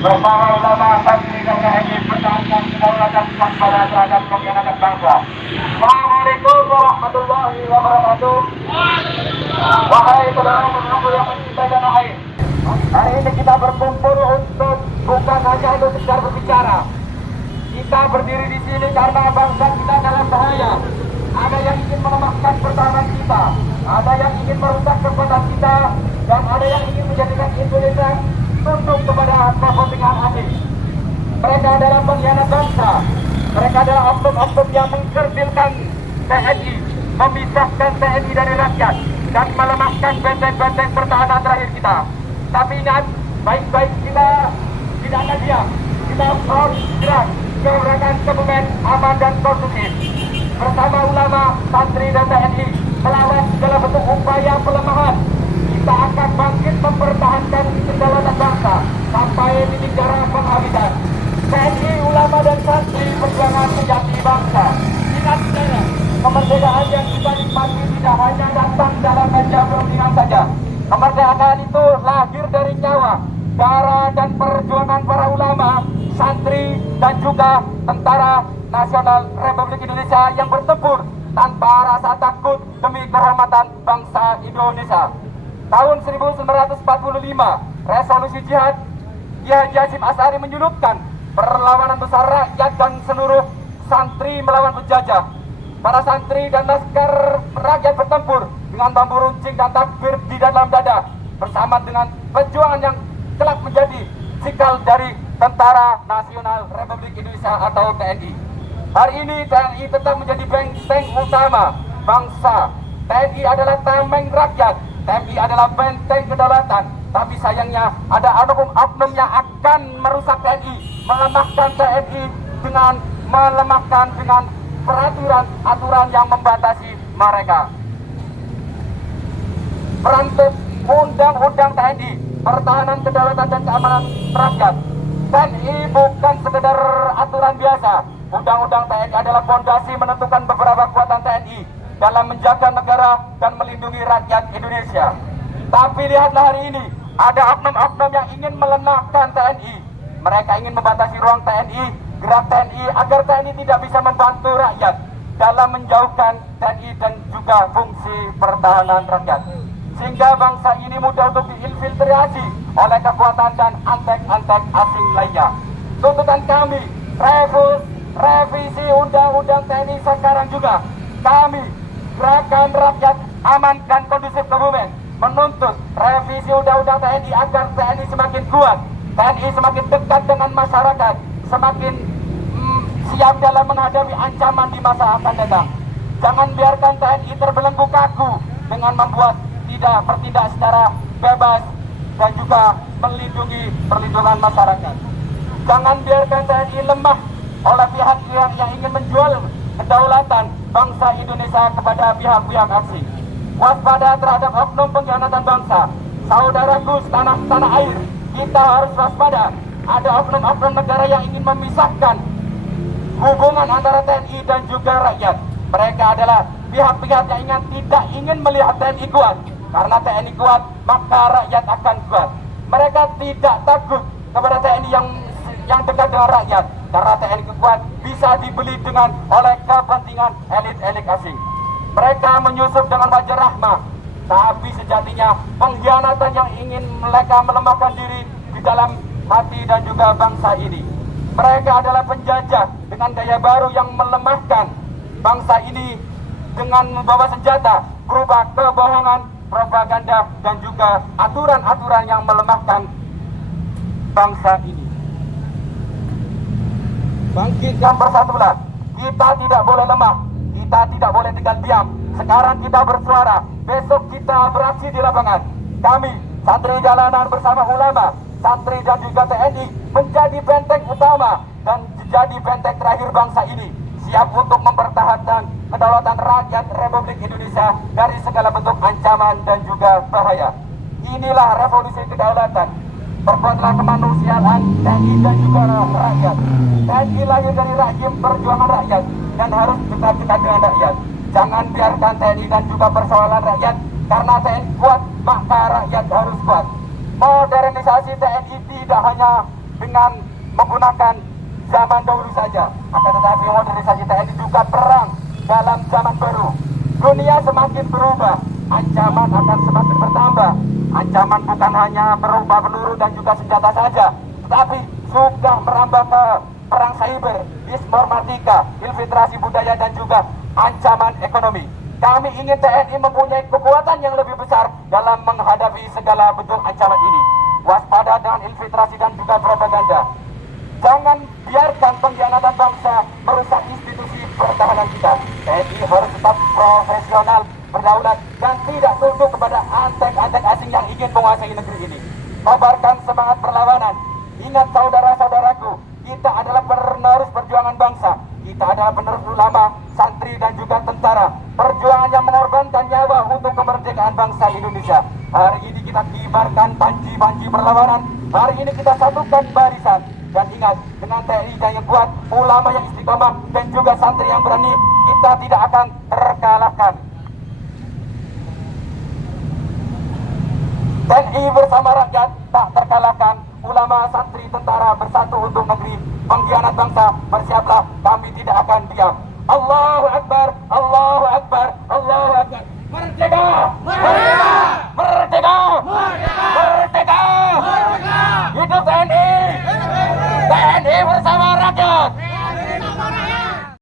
bersama ulama santri dan TNI pertahankan kedaulatan waspada terhadap pengkhianatan bangsa. Assalamualaikum warahmatullahi wabarakatuh. Wahai saudara-saudaraku yang mencintai tanah air, hari ini kita berkumpul untuk bukan hanya untuk sekedar berbicara. Kita berdiri di sini karena bangsa kita dalam bahaya. Ada yang ingin melemahkan pertahanan kita, ada yang ingin merusak kekuatan kita, dan ada yang ingin menjadikan Indonesia tunduk kepada kepentingan asing. Mereka adalah pengkhianat bangsa. Mereka adalah oknum-oknum yang mengkerdilkan TNI, memisahkan TNI dari rakyat, dan melemahkan benteng-benteng pertahanan terakhir kita. Tapi ingat, baik-baik kita tidak akan diam. Kita harus gerak ke gerakan Kebumen aman dan kondusif. Bersama ulama, santri, dan TNI melawan segala bentuk upaya pelemahan. Kita akan bangkit mempertahankan kedaulatan bangsa sampai titik darah penghabisan. TNI, ulama, dan santri perjuangan sejati bangsa. Ingat saudara, kemerdekaan yang kita nikmati tidak hanya datang dalam meja perundingan saja. Kemerdekaan itu lahir dari nyawa, darah, dan perjuangan para ulama, santri, dan juga tentara nasional Republik Indonesia yang bertempur tanpa rasa takut demi kehormatan bangsa Indonesia. Tahun 1945, resolusi jihad Ki Haji Hashim Asy'ari menyulutkan perlawanan besar rakyat dan seluruh santri melawan penjajah. Para santri dan laskar rakyat bertempur dengan bambu runcing dan takbir di dalam dada, bersama dengan perjuangan yang kelak menjadi cikal dari Tentara Nasional Republik Indonesia atau TNI. Hari ini TNI tetap menjadi benteng utama bangsa. TNI adalah tameng rakyat. TNI adalah benteng kedaulatan. Tapi sayangnya ada oknum-oknum yang akan merusak TNI, melemahkan TNI dengan peraturan-aturan yang membatasi mereka. Perantau undang-undang TNI, pertahanan kedaulatan dan keamanan rakyat. TNI bukan sekedar aturan biasa. Undang-undang TNI adalah fondasi menentukan beberapa kekuatan TNI dalam menjaga negara dan melindungi rakyat Indonesia. Tapi lihatlah hari ini, ada oknum-oknum yang ingin melemahkan TNI. Mereka ingin membatasi ruang TNI, gerak TNI, agar TNI tidak bisa membantu rakyat dalam menjauhkan TNI dan juga fungsi pertahanan rakyat. Sehingga bangsa ini mudah untuk diinfiltrasi oleh kekuatan dan antek-antek asing lainnya. Tuntutan kami, revisi undang-undang TNI sekarang juga. Kami, Gerakan Rakyat Aman dan Kondusif Kebumen, menuntut revisi undang-undang TNI agar TNI semakin kuat, TNI semakin dekat dengan masyarakat, semakin siap dalam menghadapi ancaman di masa akan datang. Jangan biarkan TNI terbelenggu kaku dengan membuat bertindak secara bebas dan juga melindungi perlindungan masyarakat. Jangan biarkan TNI lemah oleh pihak-pihak yang ingin menjual kedaulatan bangsa Indonesia kepada pihak-pihak asing. Waspada terhadap oknum pengkhianatan bangsa. Saudaraku tanah air, kita harus waspada. Ada oknum-oknum negara yang ingin memisahkan hubungan antara TNI dan juga rakyat. Mereka adalah pihak-pihak yang tidak ingin melihat TNI kuat. Karena TNI kuat, maka rakyat akan kuat. Mereka tidak takut kepada TNI yang dekat dengan rakyat. Karena TNI kuat bisa dibeli oleh kepentingan elit-elit asing. Mereka menyusup dengan wajah rahmah, tapi sejatinya pengkhianatan yang ingin mereka melemahkan diri di dalam hati dan juga bangsa ini. Mereka adalah penjajah dengan gaya baru yang melemahkan bangsa ini dengan membawa senjata, berupa kebohongan, propaganda, dan juga aturan-aturan yang melemahkan bangsa ini. Bangkitkan bersatulah. Kita tidak boleh lemah. Kita tidak boleh tinggal diam. Sekarang kita bersuara. Besok kita beraksi di lapangan. Kami, santri jalanan bersama ulama, santri dan juga TNI, menjadi benteng utama dan menjadi benteng terakhir bangsa ini. Siap untuk mempertahankan kedaulatan rakyat Republik Indonesia dari segala bentuk ancaman dan juga bahaya. Inilah revolusi kedaulatan. Perbuatlah kemanusiaan TNI dan juga rakyat. TNI lahir dari rahim perjuangan rakyat dan harus dekat-dekat dengan rakyat. Jangan biarkan TNI dan juga persoalan rakyat, karena TNI kuat maka rakyat harus kuat. Modernisasi TNI tidak hanya dengan menggunakan zaman dahulu saja. Akan tetapi modernisasi TNI juga perang dalam zaman baru. Dunia semakin berubah, ancaman akan semakin bertambah. Ancaman bukan hanya berupa peluru dan juga senjata saja, tetapi sudah merambah ke perang cyber, informatika, infiltrasi budaya dan juga ancaman ekonomi. Kami ingin TNI mempunyai kekuatan yang lebih besar dalam menghadapi segala bentuk ancaman ini. Waspada dengan infiltrasi dan juga propaganda. Jangan biarkan pengkhianatan bangsa merusak institusi pertahanan kita. TNI harus tetap profesional, berdaulat, dan tidak tunduk kepada antek-antek asing yang ingin menguasai negeri ini. Kobarkan semangat perlawanan. Ingat saudara-saudaraku, kita adalah penerus perjuangan bangsa. Kita adalah penerus ulama, santri, dan juga tentara. Perjuangan yang mengorbankan nyawa untuk kemerdekaan bangsa Indonesia. Hari ini kita kibarkan panci-panci perlawanan. Hari ini kita satukan barisan. Dan ingat, dengan TNI yang kuat, ulama yang istiqomah, dan juga santri yang berani, kita tidak akan terkalahkan. TNI bersama rakyat tak terkalahkan. Ulama, santri, tentara bersatu untuk negeri. Pengkhianat bangsa, bersiaplah, kami tidak akan diam. Allahu Akbar.